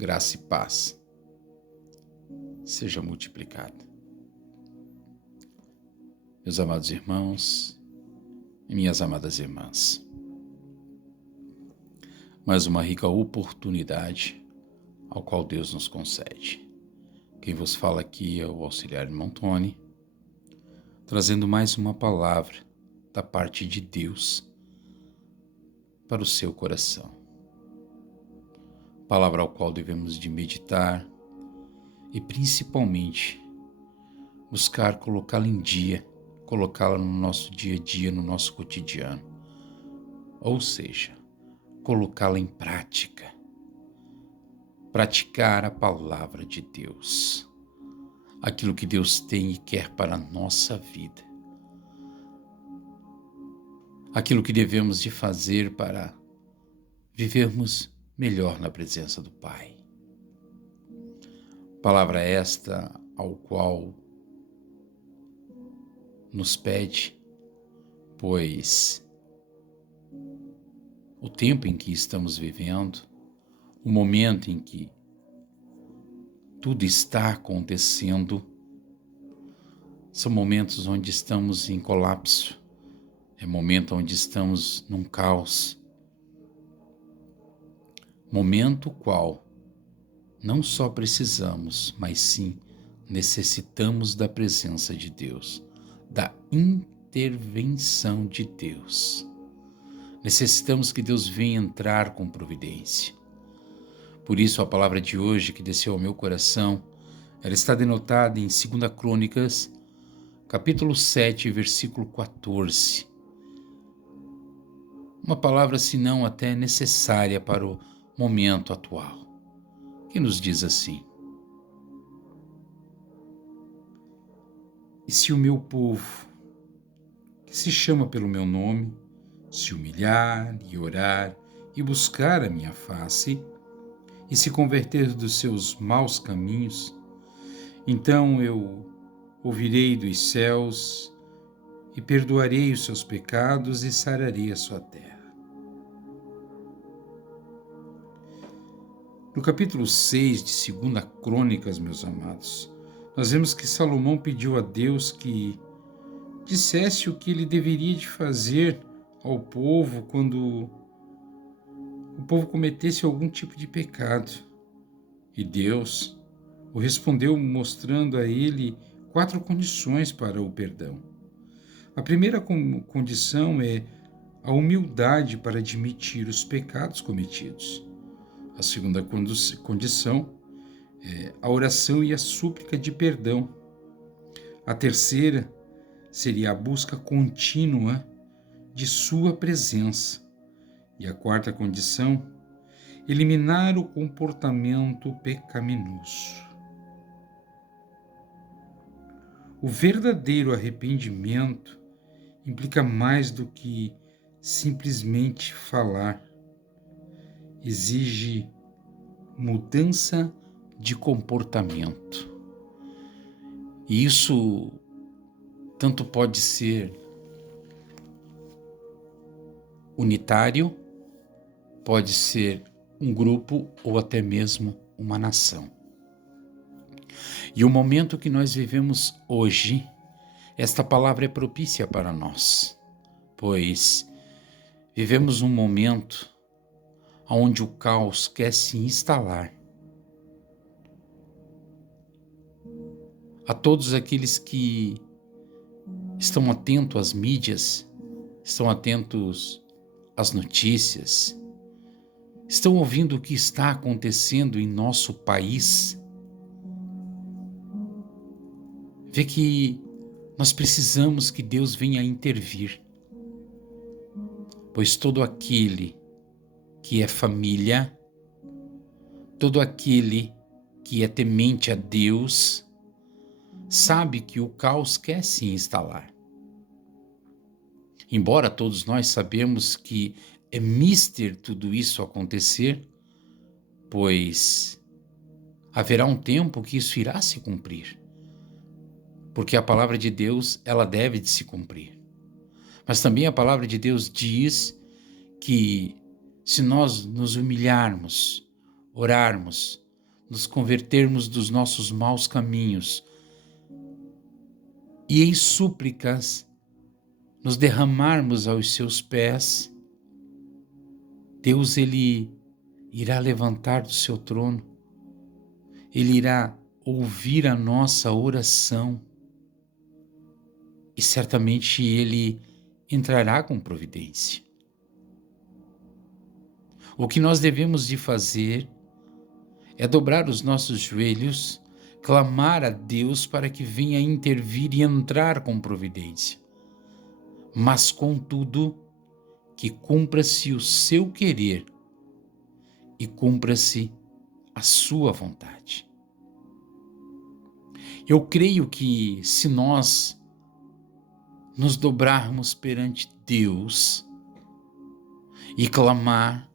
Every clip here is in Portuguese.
graça e paz seja multiplicada. Meus amados irmãos e minhas amadas irmãs, mais uma rica oportunidade ao qual Deus nos concede. Quem vos fala aqui é o auxiliar irmão Tony, trazendo mais uma palavra da parte de Deus para o seu coração. Palavra ao qual devemos de meditar e principalmente buscar colocá-la em dia, colocá-la no nosso dia a dia, no nosso cotidiano. Ou seja, colocá-la em prática. Praticar a palavra de Deus. Aquilo que Deus tem e quer para a nossa vida. Aquilo que devemos de fazer para vivermos melhor na presença do Pai. Palavra esta ao qual nos pede, pois o tempo em que estamos vivendo, o momento em que tudo está acontecendo, são momentos onde estamos em colapso, é momento onde estamos num caos, momento qual não só precisamos, mas sim necessitamos da presença de Deus, da intervenção de Deus. Necessitamos que Deus venha entrar com providência. Por isso a palavra de hoje que desceu ao meu coração, ela está denotada em 2 Crônicas, capítulo 7, versículo 14. Uma palavra, se não até necessária para o momento atual, que nos diz assim: E se o meu povo, que se chama pelo meu nome, se humilhar e orar e buscar a minha face, e se converter dos seus maus caminhos, então eu ouvirei dos céus e perdoarei os seus pecados e sararei a sua terra. No capítulo 6 de 2 Crônicas, meus amados, nós vemos que Salomão pediu a Deus que dissesse o que ele deveria de fazer ao povo quando o povo cometesse algum tipo de pecado. E Deus o respondeu mostrando a ele 4 condições para o perdão. A primeira condição é a humildade para admitir os pecados cometidos. A segunda condição é a oração e a súplica de perdão. A terceira seria a busca contínua de sua presença. E a quarta condição, eliminar o comportamento pecaminoso. O verdadeiro arrependimento implica mais do que simplesmente falar. Exige mudança de comportamento. E isso tanto pode ser unitário, pode ser um grupo ou até mesmo uma nação. E o momento que nós vivemos hoje, esta palavra é propícia para nós, pois vivemos um momento onde o caos quer se instalar. A todos aqueles que estão atentos às mídias, estão atentos às notícias, estão ouvindo o que está acontecendo em nosso país, vê que nós precisamos que Deus venha intervir, pois todo aquele que é família, todo aquele que é temente a Deus, sabe que o caos quer se instalar. Embora todos nós sabemos que é mister tudo isso acontecer, pois haverá um tempo que isso irá se cumprir, porque a palavra de Deus, ela deve de se cumprir. Mas também a palavra de Deus diz que se nós nos humilharmos, orarmos, nos convertermos dos nossos maus caminhos e em súplicas nos derramarmos aos seus pés, Deus, Ele irá levantar do seu trono, Ele irá ouvir a nossa oração e certamente Ele entrará com providência. O que nós devemos de fazer é dobrar os nossos joelhos, clamar a Deus para que venha intervir e entrar com providência. Mas, contudo, que cumpra-se o seu querer e cumpra-se a sua vontade. Eu creio que se nós nos dobrarmos perante Deus e clamar,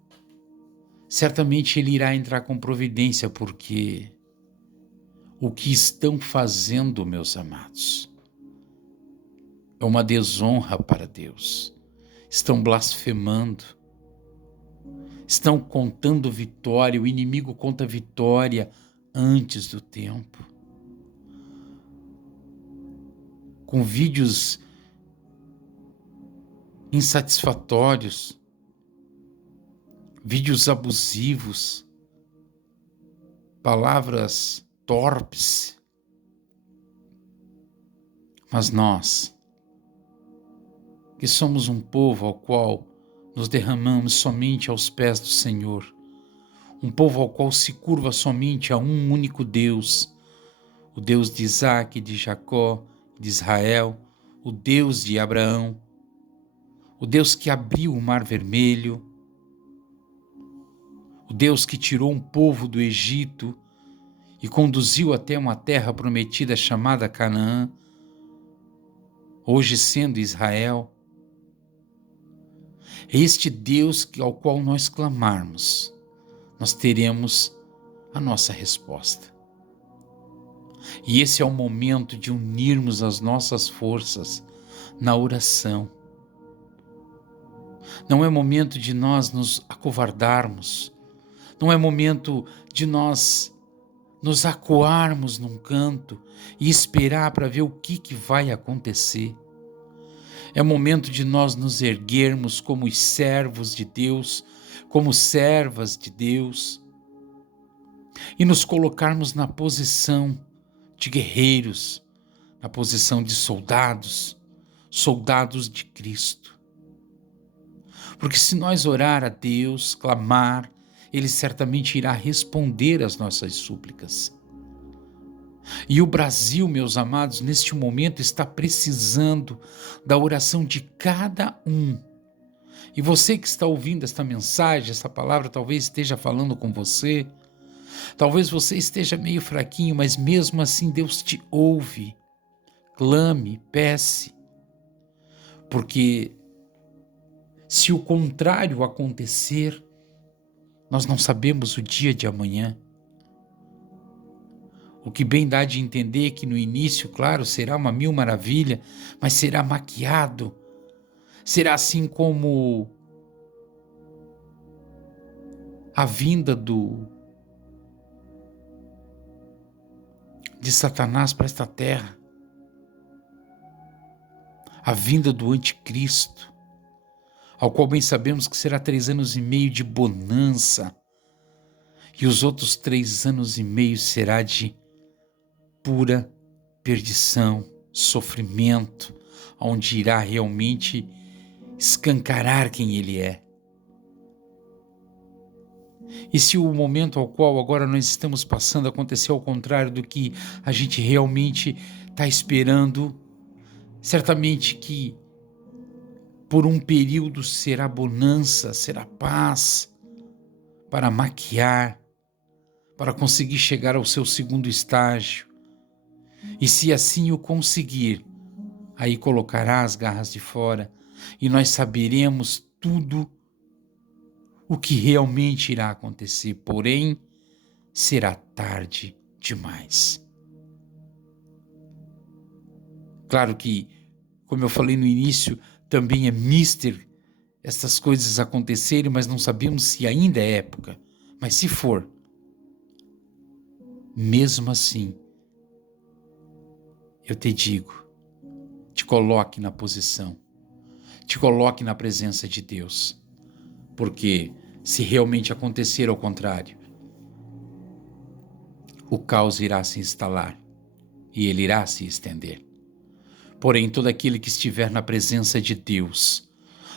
certamente Ele irá entrar com providência, porque o que estão fazendo, meus amados, é uma desonra para Deus. Estão blasfemando, estão contando vitória, o inimigo conta vitória antes do tempo, com vídeos insatisfatórios, vídeos abusivos, palavras torpes. Mas nós, que somos um povo ao qual nos derramamos somente aos pés do Senhor, um povo ao qual se curva somente a um único Deus, o Deus de Isaac, de Jacó, de Israel, o Deus de Abraão, o Deus que abriu o Mar Vermelho, o Deus que tirou um povo do Egito e conduziu até uma terra prometida chamada Canaã, hoje sendo Israel. É este Deus ao qual nós clamarmos, nós teremos a nossa resposta. E esse é o momento de unirmos as nossas forças na oração. Não é momento de nós nos acovardarmos, não é momento de nós nos acuarmos num canto e esperar para ver o que vai acontecer. É momento de nós nos erguermos como os servos de Deus, como servas de Deus, e nos colocarmos na posição de guerreiros, na posição de soldados, soldados de Cristo. Porque se nós orar a Deus, clamar, Ele certamente irá responder às nossas súplicas. E o Brasil, meus amados, neste momento está precisando da oração de cada um. E você que está ouvindo esta mensagem, essa palavra talvez esteja falando com você, talvez você esteja meio fraquinho, mas mesmo assim Deus te ouve. Clame, peça, porque se o contrário acontecer, nós não sabemos o dia de amanhã. O que bem dá de entender é que no início, claro, será uma mil maravilha, mas será maquiado. Será assim como a vinda de Satanás para esta terra. A vinda do anticristo, ao qual bem sabemos que será 3 anos e meio de bonança, e os outros 3 anos e meio será de pura perdição, sofrimento, onde irá realmente escancarar quem ele é. E se o momento ao qual agora nós estamos passando acontecer ao contrário do que a gente realmente está esperando, certamente que por um período será bonança, será paz, para maquiar, para conseguir chegar ao seu segundo estágio. E se assim o conseguir, aí colocará as garras de fora e nós saberemos tudo o que realmente irá acontecer, porém será tarde demais. Claro que, como eu falei no início, também é mister essas coisas acontecerem, mas não sabemos se ainda é época. Mas se for, Mesmo assim, eu te digo, te coloque na posição, te coloque na presença de Deus, porque se realmente acontecer ao contrário, o caos irá se instalar e ele irá se estender. Porém, todo aquele que estiver na presença de Deus,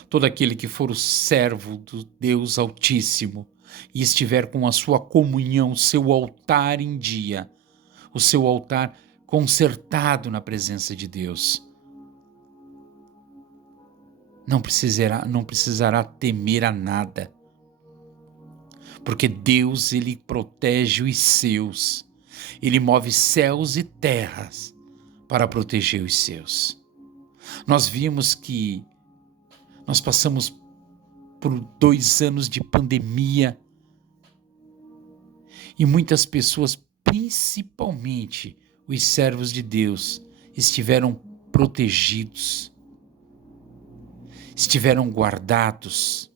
todo aquele que for o servo do Deus Altíssimo e estiver com a sua comunhão, seu altar em dia, o seu altar consertado na presença de Deus, não precisará temer a nada, porque Deus, ele protege os seus, ele move céus e terras para proteger os seus. Nós vimos que nós passamos por 2 anos de pandemia e muitas pessoas, principalmente os servos de Deus, estiveram protegidos, estiveram guardados.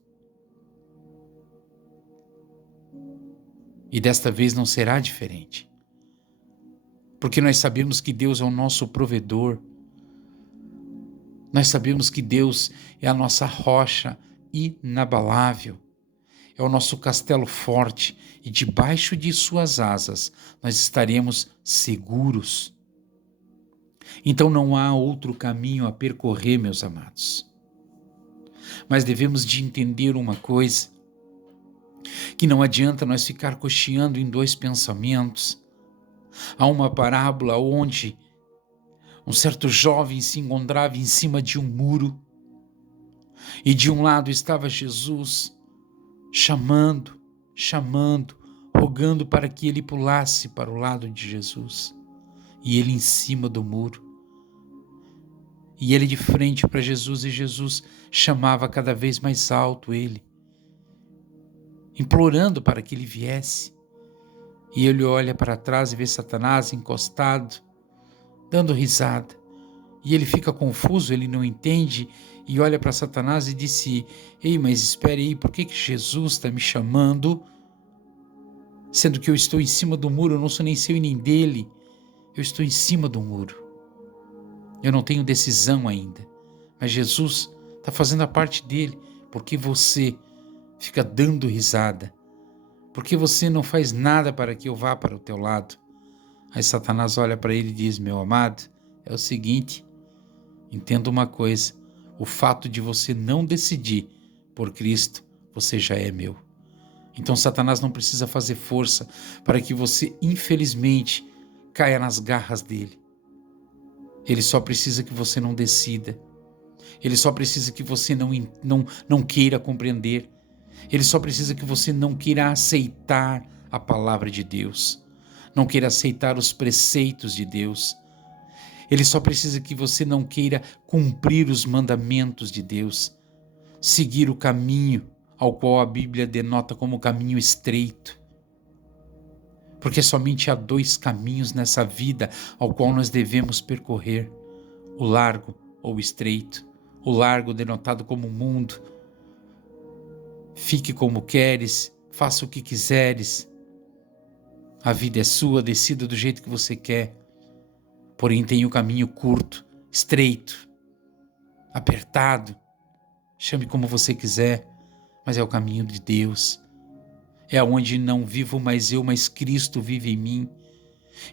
E desta vez não será diferente, porque nós sabemos que Deus é o nosso provedor, nós sabemos que Deus é a nossa rocha inabalável, é o nosso castelo forte, e debaixo de suas asas nós estaremos seguros. Então não há outro caminho a percorrer, meus amados. Mas devemos de entender uma coisa, que não adianta nós ficar cocheando em 2 pensamentos. Há uma parábola onde um certo jovem se encontrava em cima de um muro e de um lado estava Jesus chamando, rogando para que ele pulasse para o lado de Jesus, e ele em cima do muro, e ele de frente para Jesus, e Jesus chamava cada vez mais alto ele, implorando para que ele viesse. E ele olha para trás e vê Satanás encostado, dando risada. E ele fica confuso, ele não entende, e olha para Satanás e disse: ei, mas espere aí, por que Jesus está me chamando? Sendo que eu estou em cima do muro, eu não sou nem seu e nem dele. Eu estou em cima do muro. Eu não tenho decisão ainda. Mas Jesus está fazendo a parte dele. Porque você fica dando risada? Porque você não faz nada para que eu vá para o teu lado? Aí Satanás olha para ele e diz: meu amado, é o seguinte, entenda uma coisa, o fato de você não decidir por Cristo, você já é meu. Então Satanás não precisa fazer força para que você, infelizmente, caia nas garras dele. Ele só precisa que você não decida. Ele só precisa que você não queira compreender. Ele só precisa que você não queira aceitar a palavra de Deus, não queira aceitar os preceitos de Deus. Ele só precisa que você não queira cumprir os mandamentos de Deus, seguir o caminho ao qual a Bíblia denota como caminho estreito. Porque somente há 2 caminhos nessa vida ao qual nós devemos percorrer: o largo ou o estreito. O largo denotado como mundo. Fique como queres, faça o que quiseres. A vida é sua, decida do jeito que você quer. Porém tem o caminho curto, estreito, apertado. Chame como você quiser, mas é o caminho de Deus. É onde não vivo mais eu, mas Cristo vive em mim.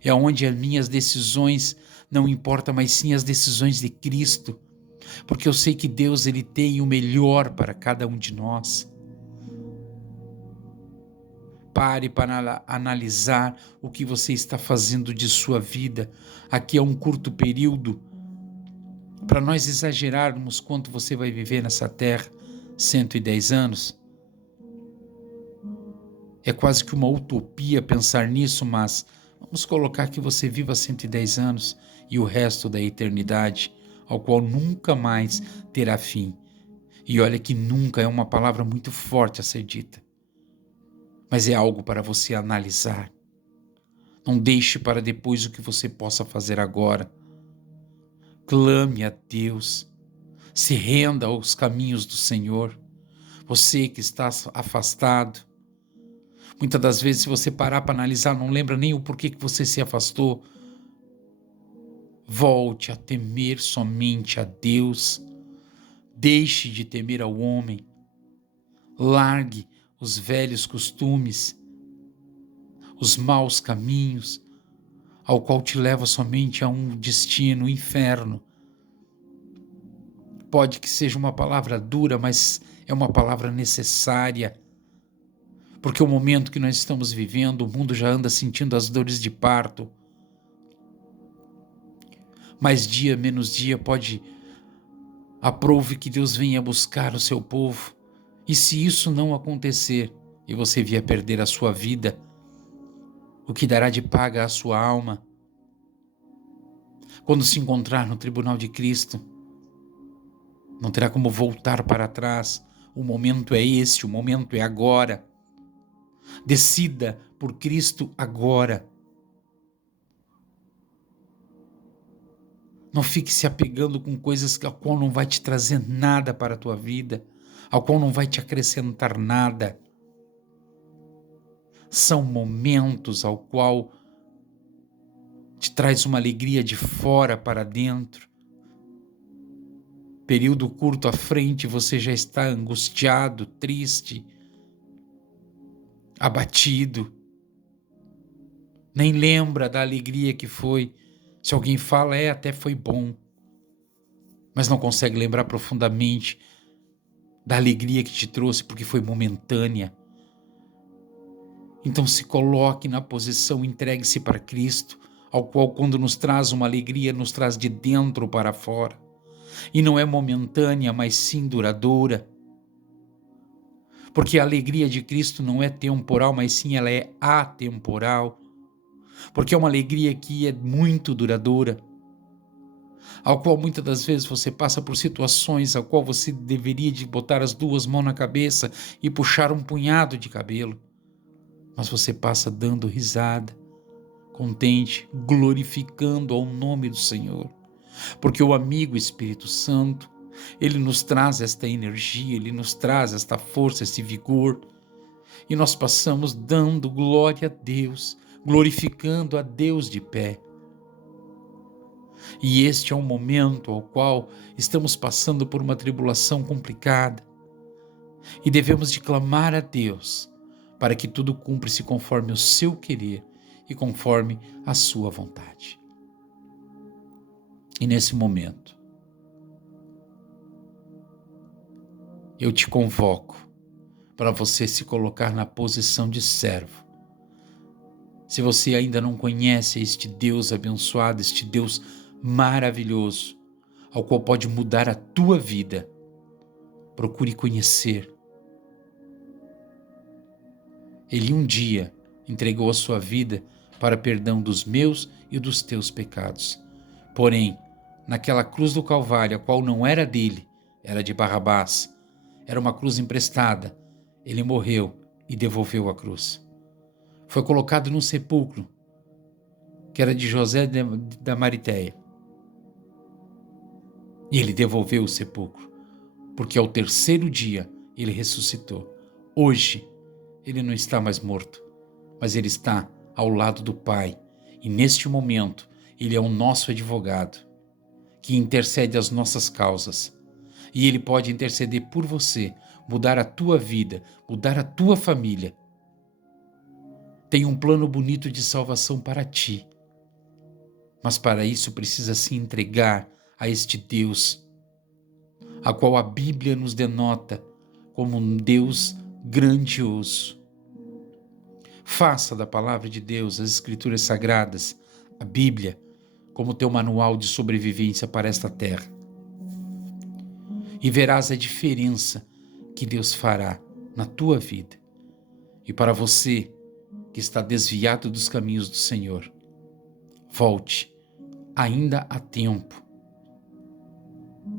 É onde as minhas decisões não importam, mas sim as decisões de Cristo. Porque eu sei que Deus, ele tem o melhor para cada um de nós. Pare para analisar o que você está fazendo de sua vida. Aqui é um curto período, para nós exagerarmos quanto você vai viver nessa terra, 110 anos. É quase que uma utopia pensar nisso, mas vamos colocar que você viva 110 anos e o resto da eternidade, ao qual nunca mais terá fim. E olha que nunca é uma palavra muito forte a ser dita, mas é algo para você analisar. Não deixe para depois o que você possa fazer agora. Clame a Deus, se renda aos caminhos do Senhor. Você que está afastado, Muitas das vezes, se você parar para analisar, não lembra nem o porquê que você se afastou. Volte a temer somente a Deus. Deixe de temer ao homem. Largue os velhos costumes, os maus caminhos, ao qual te leva somente a um destino, o inferno. Pode que seja uma palavra dura, mas é uma palavra necessária. Porque o momento que nós estamos vivendo, o mundo já anda sentindo as dores de parto. Mais dia, menos dia, aprove que Deus venha buscar o seu povo. E se isso não acontecer, e você vier perder a sua vida, o que dará de paga à sua alma? Quando se encontrar no tribunal de Cristo, não terá como voltar para trás. O momento é este, o momento é agora. Decida por Cristo agora. Não fique se apegando com coisas ao qual não vai te trazer nada para a tua vida, ao qual não vai te acrescentar nada. São momentos ao qual te traz uma alegria de fora para dentro. Período curto à frente, você já está angustiado, triste, abatido. Nem lembra da alegria que foi. Se alguém fala, até foi bom. Mas não consegue lembrar profundamente da alegria que te trouxe, porque foi momentânea. Então se coloque na posição, entregue-se para Cristo, ao qual quando nos traz uma alegria, nos traz de dentro para fora. E não é momentânea, mas sim duradoura. Porque a alegria de Cristo não é temporal, mas sim ela é atemporal. Porque é uma alegria que é muito duradoura, ao qual muitas das vezes você passa por situações ao qual você deveria de botar as duas mãos na cabeça e puxar um punhado de cabelo, mas você passa dando risada, contente, glorificando ao nome do Senhor, porque o amigo Espírito Santo, ele nos traz esta energia, ele nos traz esta força, esse vigor, e nós passamos dando glória a Deus, glorificando a Deus de pé. E este é um momento ao qual estamos passando por uma tribulação complicada e devemos de clamar a Deus para que tudo cumpra-se conforme o seu querer e conforme a sua vontade. E nesse momento, eu te convoco para você se colocar na posição de servo. Se você ainda não conhece este Deus abençoado, este Deus maravilhoso, ao qual pode mudar a tua vida, procure conhecer. Ele um dia entregou a sua vida para perdão dos meus e dos teus pecados. Porém, naquela cruz do Calvário, a qual não era dele, era de Barrabás, era uma cruz emprestada, ele morreu e devolveu a cruz. Foi colocado num sepulcro, que era de José da Maritéia. E ele devolveu o sepulcro, porque ao terceiro dia ele ressuscitou. Hoje, ele não está mais morto, mas ele está ao lado do Pai. E neste momento, ele é o nosso advogado, que intercede as nossas causas. E ele pode interceder por você, mudar a tua vida, mudar a tua família. Tem um plano bonito de salvação para ti. Mas para isso precisa se entregar a este Deus, a qual a Bíblia nos denota como um Deus grandioso. Faça da palavra de Deus, as Escrituras Sagradas, a Bíblia, como teu manual de sobrevivência para esta terra. E verás a diferença que Deus fará na tua vida. E para você que está desviado dos caminhos do Senhor, volte, ainda há tempo.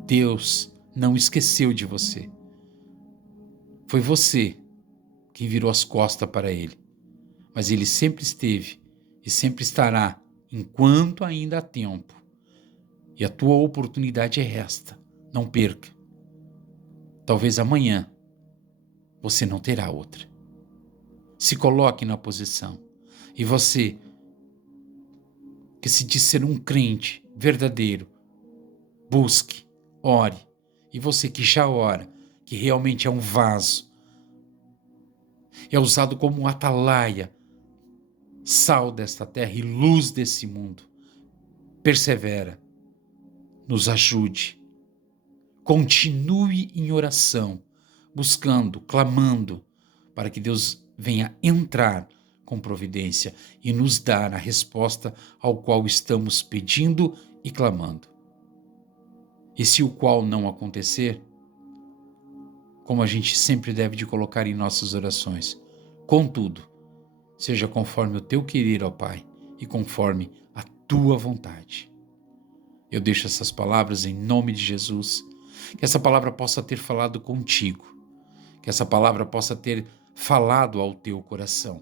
Deus não esqueceu de você. Foi você quem virou as costas para Ele. Mas Ele sempre esteve e sempre estará enquanto ainda há tempo. E a tua oportunidade é esta. Não perca. Talvez amanhã você não terá outra. Se coloque na posição. E você, que se diz ser um crente verdadeiro, busque, ore. E você que já ora, que realmente é um vaso, é usado como um atalaia, sal desta terra e luz desse mundo, persevera, nos ajude, continue em oração, buscando, clamando, para que Deus venha entrar com providência e nos dar a resposta ao qual estamos pedindo e clamando. E se o qual não acontecer, como a gente sempre deve de colocar em nossas orações, contudo, seja conforme o teu querer, ó Pai, e conforme a tua vontade. Eu deixo essas palavras em nome de Jesus, que essa palavra possa ter falado contigo, que essa palavra possa ter falado ao teu coração,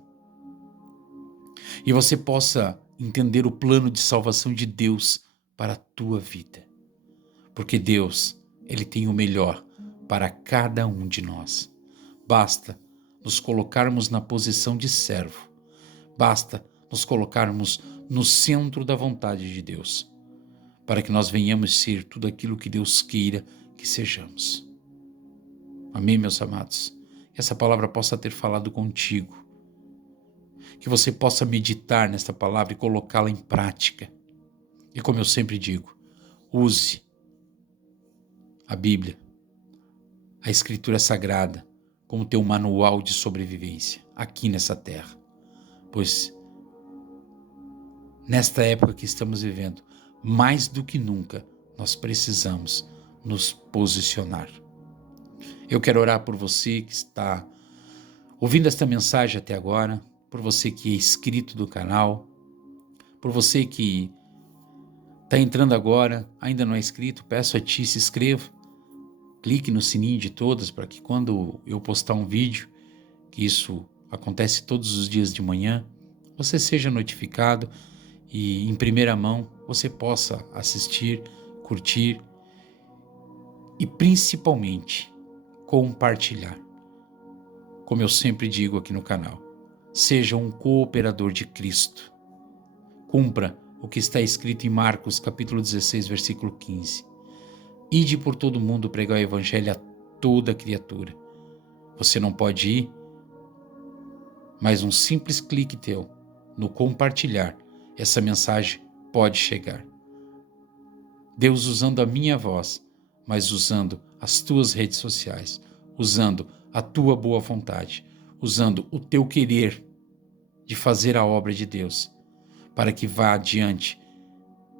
e você possa entender o plano de salvação de Deus para a tua vida, porque Deus, Ele tem o melhor para cada um de nós. Basta nos colocarmos na posição de servo, basta nos colocarmos no centro da vontade de Deus, para que nós venhamos ser tudo aquilo que Deus queira que sejamos. Amém, meus amados? Que essa palavra possa ter falado contigo, que você possa meditar nesta palavra e colocá-la em prática. E como eu sempre digo, use a Bíblia, a Escritura Sagrada, como teu manual de sobrevivência aqui nessa terra, pois nesta época que estamos vivendo, mais do que nunca, nós precisamos nos posicionar. Eu quero orar por você que está ouvindo esta mensagem até agora, por você que é inscrito do canal, por você que está entrando agora, ainda não é inscrito, peço a ti, se inscreva, clique no sininho de todas para que quando eu postar um vídeo, que isso acontece todos os dias de manhã, você seja notificado e em primeira mão você possa assistir, curtir e principalmente compartilhar. Como eu sempre digo aqui no canal, seja um cooperador de Cristo. Cumpra o que está escrito em Marcos capítulo 16, versículo 15. Ide por todo o mundo pregar o evangelho a toda criatura. Você não pode ir, mas um simples clique teu no compartilhar, essa mensagem pode chegar. Deus usando a minha voz, mas usando as tuas redes sociais, usando a tua boa vontade, usando o teu querer de fazer a obra de Deus, para que vá adiante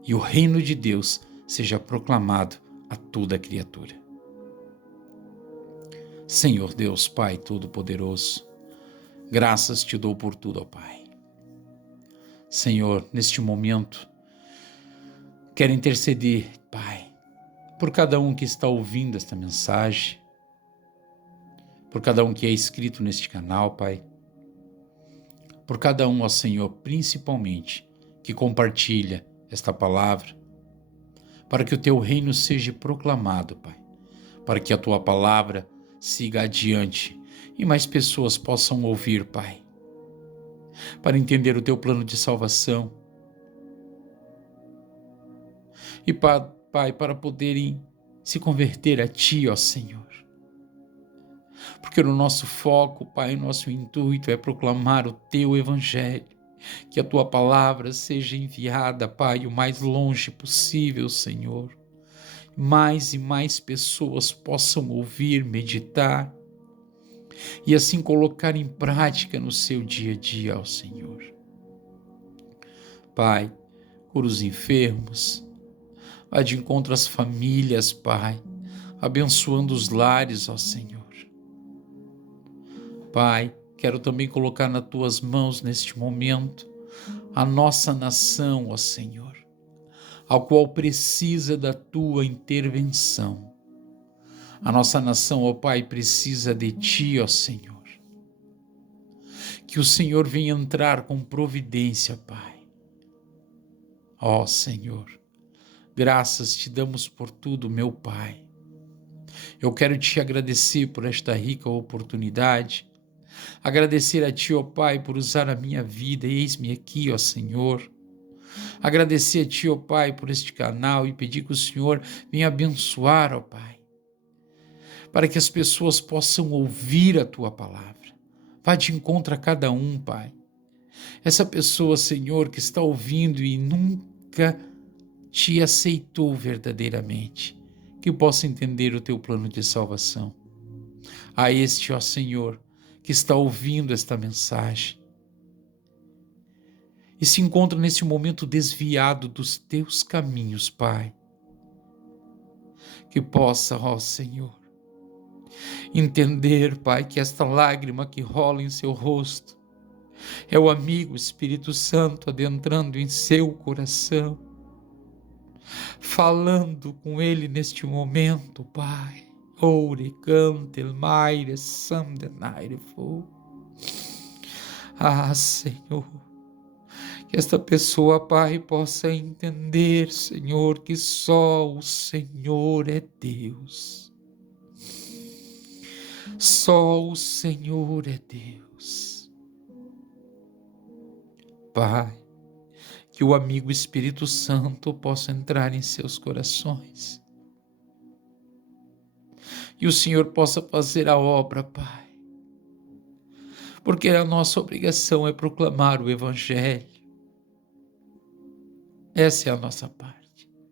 e o reino de Deus seja proclamado a toda criatura. Senhor Deus, Pai Todo-Poderoso, graças te dou por tudo, ó Pai. Senhor, neste momento, quero interceder, Pai, por cada um que está ouvindo esta mensagem, por cada um que é inscrito neste canal, Pai, por cada um, ó Senhor, principalmente, que compartilha esta palavra, para que o teu reino seja proclamado, Pai, para que a tua palavra siga adiante e mais pessoas possam ouvir, Pai, para entender o teu plano de salvação e, Pai, para poderem se converter a ti, ó Senhor. Porque no nosso foco, Pai, o nosso intuito é proclamar o teu evangelho, que a tua palavra seja enviada, Pai, o mais longe possível, Senhor. Mais e mais pessoas possam ouvir, meditar e assim colocar em prática no seu dia a dia, ó Senhor. Pai, cura os enfermos, vai de encontro às famílias, Pai, abençoando os lares, ó Senhor. Pai, quero também colocar nas tuas mãos neste momento a nossa nação, ó Senhor, a qual precisa da tua intervenção. A nossa nação, ó Pai, precisa de ti, ó Senhor. Que o Senhor venha entrar com providência, Pai. Ó Senhor, graças te damos por tudo, meu Pai. Eu quero te agradecer por esta rica oportunidade, Agradecer a Ti, ó Pai, por usar a minha vida, eis-me aqui, ó Senhor. Agradecer a Ti, ó Pai, por este canal e pedir que o Senhor venha abençoar, ó Pai, para que as pessoas possam ouvir a Tua palavra. Vá de encontro a cada um, Pai. Essa pessoa, Senhor, que está ouvindo e nunca Te aceitou verdadeiramente, que possa entender o Teu plano de salvação. A este, ó Senhor, que está ouvindo esta mensagem e se encontra nesse momento desviado dos Teus caminhos, Pai, que possa, ó Senhor, entender, Pai, que esta lágrima que rola em seu rosto é o amigo Espírito Santo adentrando em seu coração, falando com ele neste momento, Pai. Ore, cante, el maire, samdenaire, fo. Ah, Senhor, que esta pessoa, Pai, possa entender, Senhor, que só o Senhor é Deus. Só o Senhor é Deus. Pai, que o amigo Espírito Santo possa entrar em seus corações. E o Senhor possa fazer a obra, Pai. Porque a nossa obrigação é proclamar o Evangelho. Essa é a nossa parte.